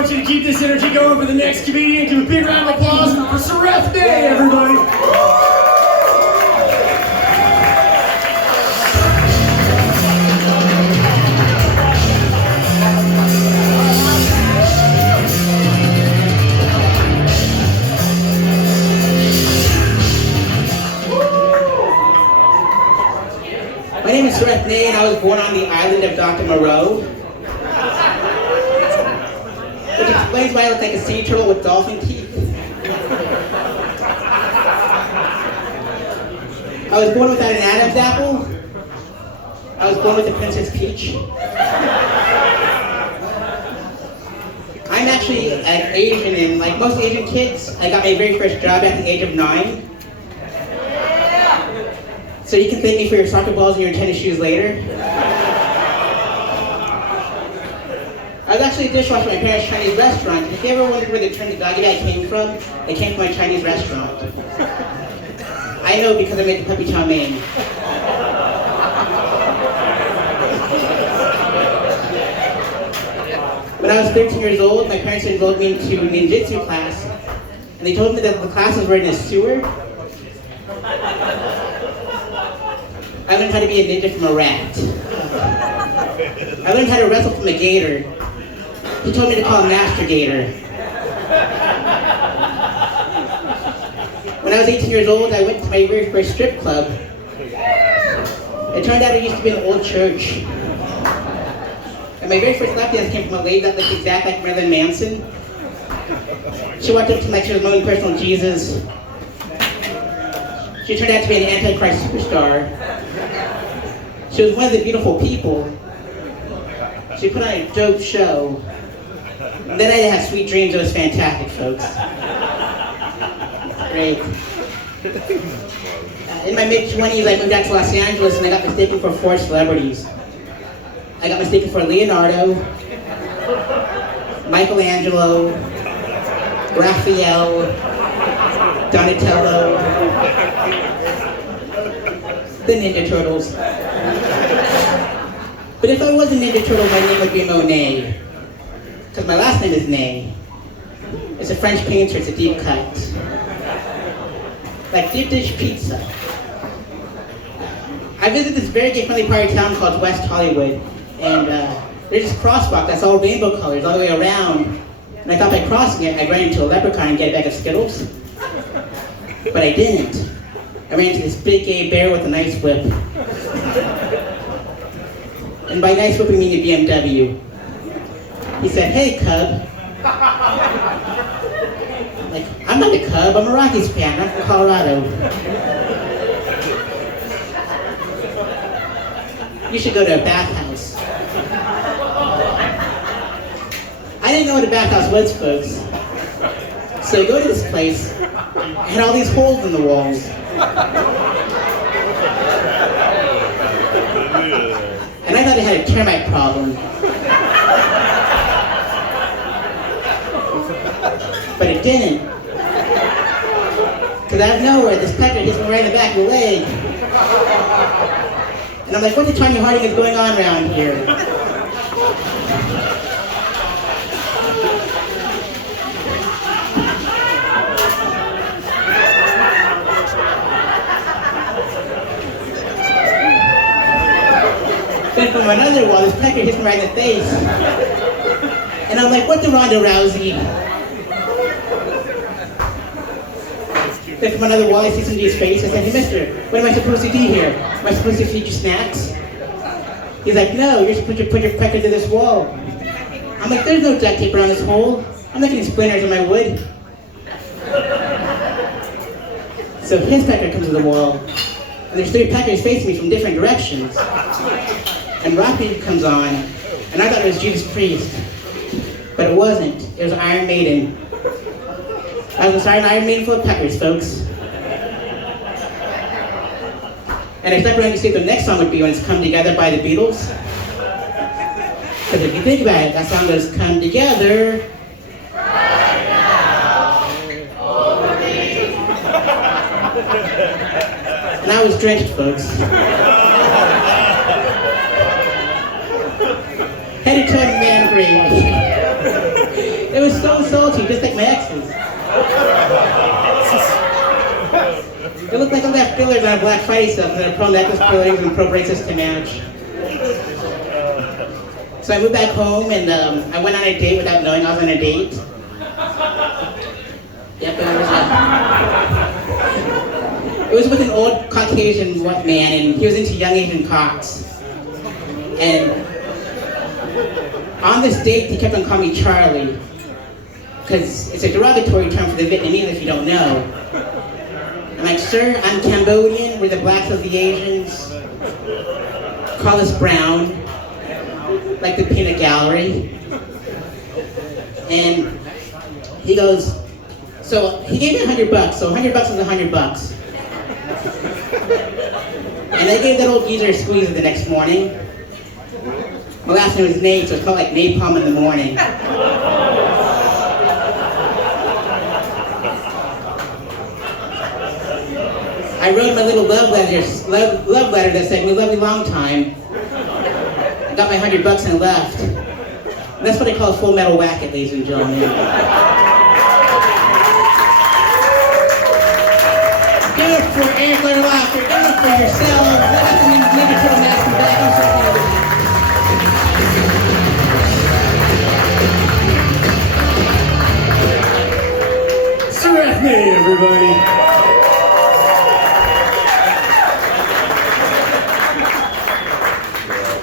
I want you to keep this energy going for the next comedian. Give a big round of applause for Seraph Day, everybody. My name is Seraph Day, and I was born on the island of Dr. Moreau, which explains why I look like a sea turtle with dolphin teeth. I was born without an Adam's apple. I was born with a Princess Peach. I'm actually an Asian, and like most Asian kids, I got my very first job at the age of 9. So you can thank me for your soccer balls and your tennis shoes later. I was actually a dishwasher at my parents' Chinese restaurant. If you ever wondered where the term doggy bag came from, it came from my Chinese restaurant. I know because I made the puppy chow mein. When I was 13 years old, my parents enrolled me into ninjutsu class, and they told me that the classes were in a sewer. I learned how to be a ninja from a rat. I learned how to wrestle from a gator. He told me to call him Master Gator. When I was 18 years old, I went to my very first strip club. It turned out it used to be an old church. And my very first lap dance came from a lady that looked exactly like Marilyn Manson. She walked up to me like she was my own personal Jesus. She turned out to be an Antichrist superstar. She was one of the beautiful people. She put on a dope show. And then I had sweet dreams. It was fantastic, folks. Great. In my mid-20s, I moved out to Los Angeles and I got mistaken for 4 celebrities. I got mistaken for Leonardo, Michelangelo, Raphael, Donatello, the Ninja Turtles. But if I was a Ninja Turtle, my name would be Monet. Because my last name is Ney. It's a French painter, it's a deep cut. Like deep dish pizza. I visited this very gay-friendly part of town called West Hollywood. And there's this crosswalk that's all rainbow colors all the way around. And I thought by crossing it, I'd run into a leprechaun and get a bag of Skittles. But I didn't. I ran into this big gay bear with a nice whip. And by nice whip, I mean a BMW. He said, "Hey, Cub." Like, I'm not a Cub, I'm a Rockies fan, I'm from Colorado. You should go to a bathhouse. I didn't know what a bathhouse was, folks. So I go to this place, it had all these holes in the walls. And I thought it had a termite problem. But it didn't. Because out of nowhere, this pecker hits me right in the back of the leg. And I'm like, what the Tiny Harding is going on around here? Then from another wall, this pecker hits me right in the face. And I'm like, what the Ronda Rousey? Then from another wall, I see somebody's face. I said, "Hey, mister, what am I supposed to do here? Am I supposed to feed you snacks?" He's like, "No, you're supposed to put your pecker to this wall." I'm like, "There's no duct tape around this hole. I'm not getting splinters in my wood." So his pecker comes to the wall, and there's 3 peckers facing me from different directions. And rock music comes on, and I thought it was Judas Priest. But it wasn't. It was Iron Maiden. I was inside an Iron Maiden full of peckers, folks. And I stuck around to see what the next song would be when it's Come Together by the Beatles. Because if you think about it, that song goes, "Come together." Right now, over me. And I was drenched, folks. Headed toward man grave. It It was so salty, just like my ex's. It looked like I left fillers on a Black Friday stuff and a pro necklace, pro earrings, and pro bracelets to match. So I moved back home and I went on a date without knowing I was on a date. Yep, it was with an old Caucasian white man, and he was into young Asian cocks. And on this date, he kept on calling me Charlie, because it's a derogatory term for the Vietnamese if you don't know. I'm like, sir, I'm Cambodian, we're the blacks of the Asians. Call us brown, like the peanut gallery. And he goes, so he gave me $100, so $100 is $100. And I gave that old geezer a squeeze the next morning. My last name was Nate, so it felt like napalm in the morning. I wrote him a little love letter that said, "We love you long time." I got my $100 and left. And that's what I call a full metal whack-it, ladies and gentlemen. Do it for Eric Erlacher, do it for yourselves. Let us make it to a master back. I'm so proud of you. Seraph, everybody.